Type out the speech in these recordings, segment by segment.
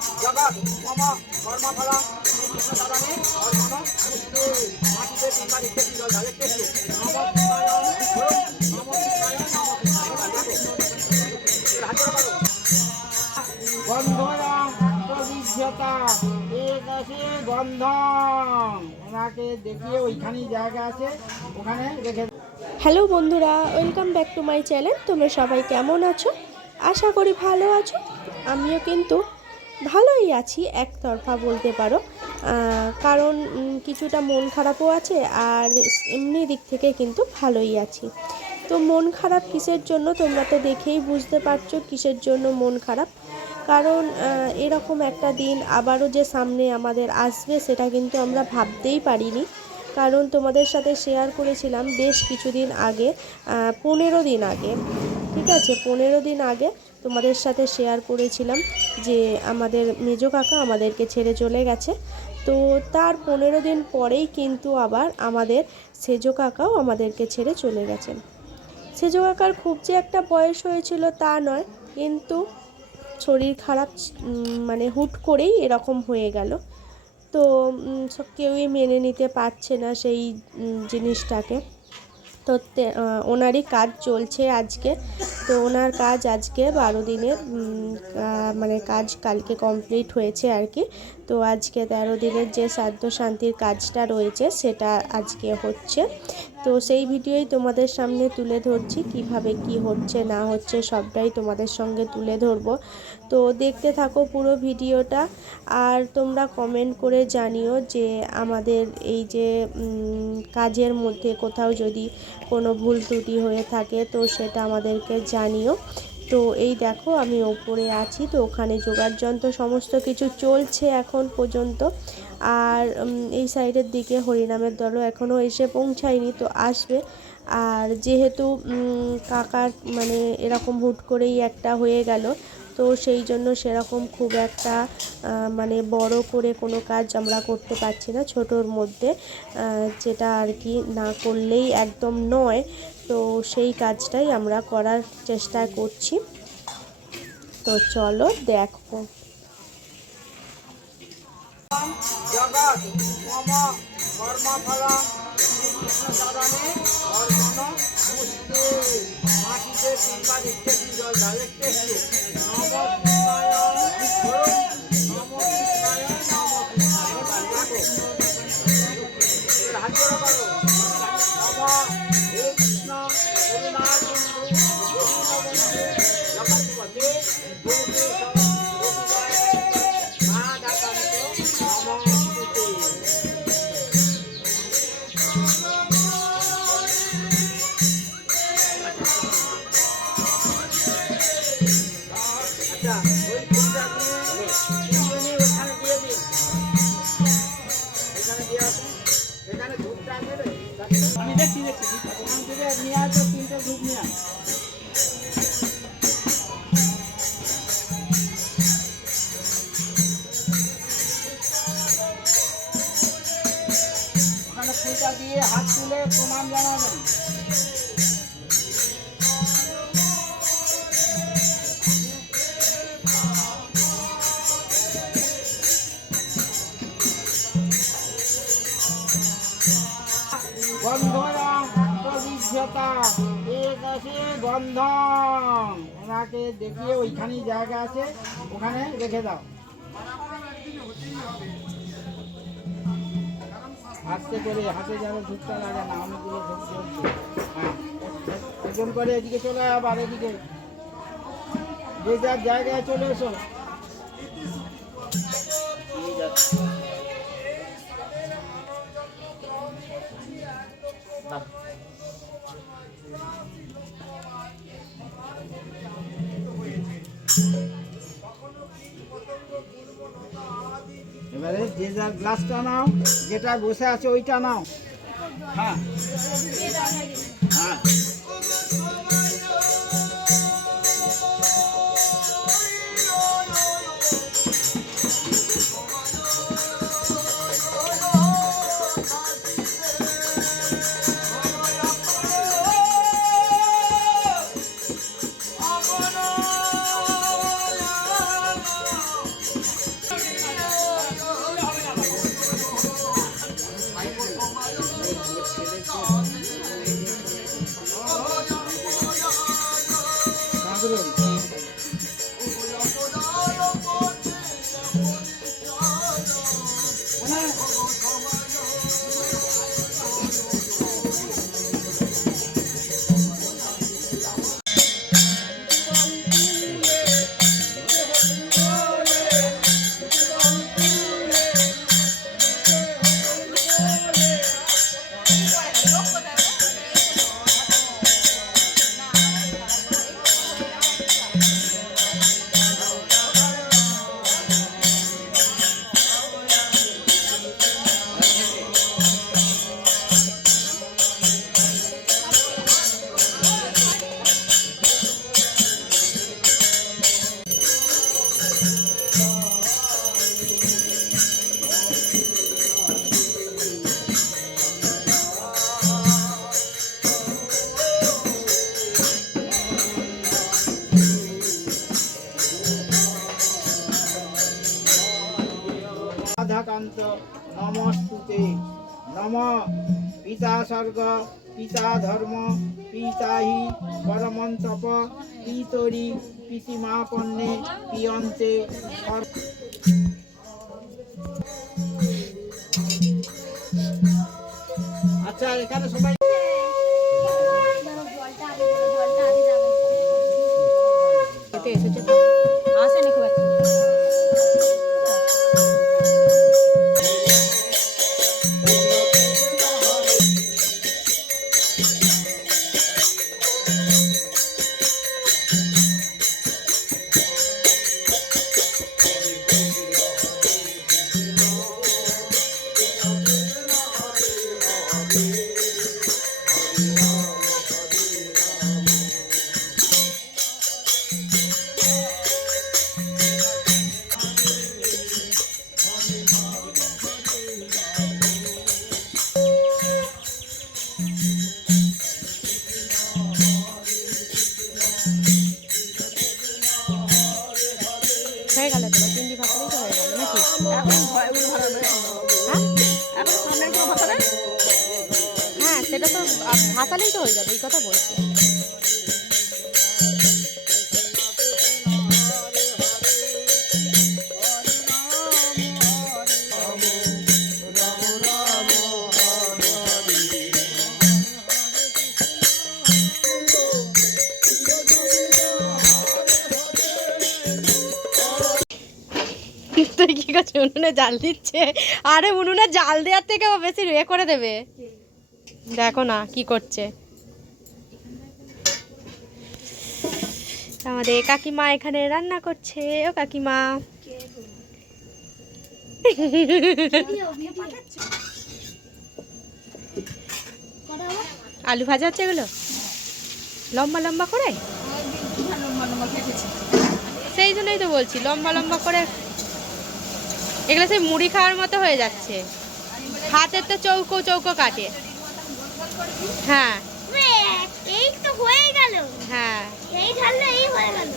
জগৎ মম কর্মফলং শ্রীকৃষ্ণ দাদানে অর্পণ নমস্তে মাটিতে টিকা দিতে জল ঢালে একটু নমস্কার নমস্কার গন্ধরাম প্রবিজ্ঞতা একাশে গন্ধম ওনাকে দেখিয়ে ওইখানেই জায়গা আছে ওখানে রেখে। হ্যালো বন্ধুরা, welcome back to my channel. তোমরা সবাই কেমন আছো? আশা করি ভালো আছো। আমিও কিন্তু ভালোই আছি, একতরফা বলতে পারো, কারণ কিছুটা মন খারাপও আছে আর এমনি দিক থেকে কিন্তু ভালোই আছি। তো মন খারাপ কিসের জন্য তোমরা তো দেখেই বুঝতে পারছো কিসের জন্য মন খারাপ। কারণ এরকম একটা দিন আবারও যে সামনে আমাদের আসবে সেটা কিন্তু আমরা ভাবতেই পারিনি। কারণ তোমাদের সাথে শেয়ার করেছিলাম বেশ কিছুদিন আগে, 15 দিন আগে, ঠিক আছে, 15 দিন আগে তোমাদের সাথে শেয়ার করেছিলাম যে আমাদের মেজো কাকা আমাদেরকে ছেড়ে চলে গেছে। তো তার 15 দিন পরেই কিন্তু আবার আমাদের সেজো কাকাও আমাদেরকে ছেড়ে চলে গেছেন। সেজো কাকার খুব যে একটা বয়স হয়েছিল তা নয়, কিন্তু শরীর খারাপ, মানে হুট করেই এরকম হয়ে গেল। তো কেউই মেনে নিতে পারছে না সেই জিনিসটাকে। তো ওনারই কাজ চলছে আজকে। তো ওনার কাজ আজকে 12 দিনের মানে কাজ কালকে কমপ্লিট হয়েছে আর কি। তো আজকে 13 দিনের যে শ্রাদ্ধ শান্তির কাজটা রয়েছে সেটা আজকে হচ্ছে। তো সেই ভিডিওই তোমাদের সামনে তুলে ধরছি, কিভাবে কি হচ্ছে না হচ্ছে সবটাই তোমাদের সঙ্গে তুলে ধরবো। তো দেখতে থাকো পুরো ভিডিওটা, আর তোমরা কমেন্ট করে জানিও যে আমাদের এই যে কাজের মধ্যে কোথাও যদি কোনো ভুল ত্রুটি হয়ে থাকে তো সেটা আমাদেরকে জানিও। তো এই দেখো আমি ওপরে আছি, তো ওখানে যোগাড় যন্ত্র সমস্ত কিছু চলছে এখন পর্যন্ত। আর এই সাইডের দিকে হরিনামের দলও এখনও এসে পৌঁছায়নি, তো আসবে। আর যেহেতু কাকার মানে এরকম হুট করেই একটা হয়ে গেল, তো সেই জন্য সেরকম খুব একটা মানে বড় করে কোনো কাজ আমরা করতে পারছি না, ছোটোর মধ্যে যেটা আর কি না করলেই একদম নয়। তো সেই কাজটাই আমরা করার চেষ্টা করছি। তো চলো দেখো। জগৎ মম কর্মফলং শ্রীকৃষ্ণ দাদানে অর্পণ নমস্তে মাটিতে টিকা দিতে জল ঢালে একটু নমস্কার নমস্কার হাজির করো নম হে কৃষ্ণ করুণা সিন্ধু দীনবন্ধু জগৎপতে আমি দেখছি ওখান থেকে নিয়ে আসো 3টে ধূপ নিয়ে আস। ওখানে ফুলটা দিয়ে হাত তুলে প্রণাম জানাবেন। গন্ধরাম প্রবিজ্ঞতা একাশে গন্ধম ওনাকে দেখিয়ে ওইখানেই জায়গা আছে ওখানে রেখে দাও। আস্তে করে হাতে যেন ধূপটা লাগে না, অনেকগুলো ধূপ চলছে। হ্যাঁ, একজন করে এদিকে চলে আবার এদিকে যে যার জায়গায় চলে এসো। এবারে যে যার গ্লাসটা নাও, যেটা বসে আছে ওইটা নাও। হ্যাঁ হ্যাঁ শান্ত নমস্তুতে। নম পিতা স্বর্গ পিতা ধর্ম পিতা হি পরমং তপ পিতরি পিসিমাপন্নে পিয়ন্তে। আচ্ছা এখানে সবাই এসেছে তো আসেনি খুব একটা। হয়ে গেল তো চিংড়ি ভাতালেই তো হয়ে গেল নাকি? হ্যাঁ? হ্যাঁ সেটা তো ভাতালেই তো হয়ে যাবে, এই কথা বলছি। তুই কি করছিস? উনুনে জাল দিচ্ছে। আরে উনুনে জাল দেওয়ার থেকে ও বেশি ইয়ে করে দেবে। দেখো না কি করছে আমাদের কাকিমা, এখানে রান্না করছে। ও কাকিমা, আলু ভাজা হচ্ছে এগুলো লম্বা লম্বা করে, সেই জন্যই তো বলছি লম্বা লম্বা করে। এগুলো সেই মুড়ি খাওয়ার মতো হয়ে যাচ্ছে। হাতের তো চৌকো চৌকো কাটে। হ্যাঁ এই তো হয়ে গেল। হ্যাঁ এই ঢাললে এই হয়ে গেল।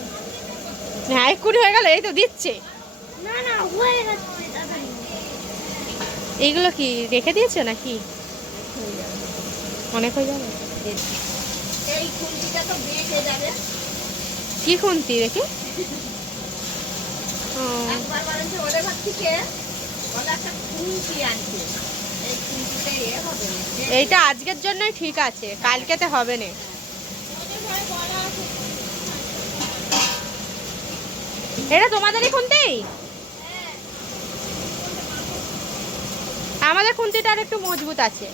হ্যাঁ এক্ষুনি হয়ে গেল, এই তো দিচ্ছে। না না হয়ে গেছে তাড়াতাড়ি। এইগুলো কি রেখে দিয়েছো নাকি? অনেক হয়ে যাবে। এই খুন্তিটা তো বেঁকে যাবে। কি খুন্তি দেখি? ও, একবার বাড়িতে ওদের ঘর থেকে ওরা একটা খুন্তি আনছে। এই খুন্তিতে এ হবে না। এইটা আজকের জন্যই ঠিক আছে, কালকেতে হবে না। এটা তোমাদেরই খুন্তি? আমাদের খুন্তিটা আর একটু মজবুত আছে।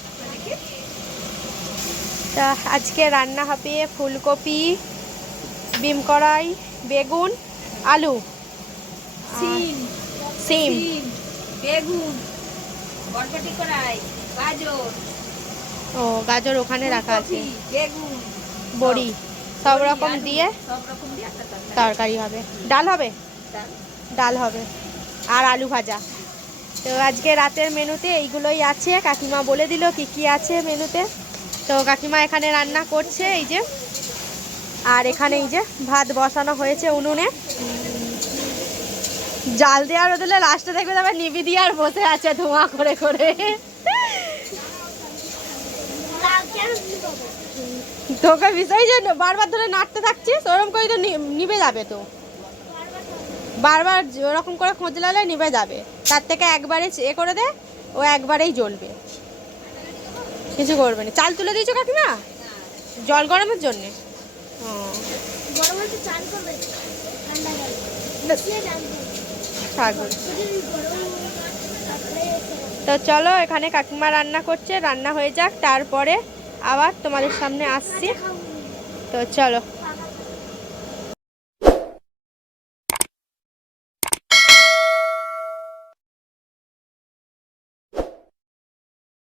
তা আজকে রান্না হবে ফুলকপি, বিম কড়াই, বেগুন, আলু, সিম, সিম, বেগুন, বরবটি কড়াই, গাজর, ও গাজর ওখানে রাখা আছে, ফুলকপি, বেগুন, বড়ি, সব রকম আলু, দিয়ে সব রকম দিয়ে একটা তরকারি। তরকারি হবে। ডাল হবে, ডাল। ডাল হবে আর আলু ভাজা। তো আজকে রাতের মেনুতে এইগুলোই আছে। কাকিমা বলে দিল কি কি আছে মেনুতে। তো কাকিমা এখানে রান্না করছে এই যে, আর এখানে এই যে ভাত বসানো হয়েছে উনুনে। জাল দেওয়ার বদলে লাস্টে দেখবে তবে নিবি দিয়ে আর বসে আছে ধোঁয়া করে করে। তোকে বিষয় যে বারবার ধরে নাড়তে থাকছিস, ওরকম করে তো নিভে যাবে। তো বারবার ওরকম করে খোঁজ লালে নিভে যাবে। তার থেকে একবারে এ করে দে, ও একবারেই জ্বলবে, কিছু করবে না। চাল তুলে দিয়েছো কাকিমা জল গরমের জন্যে? ও গরমে তো চান করবে ঠান্ডা জল দিয়ে চান করবে। ছাগল। যদি গরম তারপরে তো চলো এখানে কাকিমা রান্না করছে, রান্না হয়ে যাক, তারপরে আবার তোমাদের সামনে আসছি। তো চলো।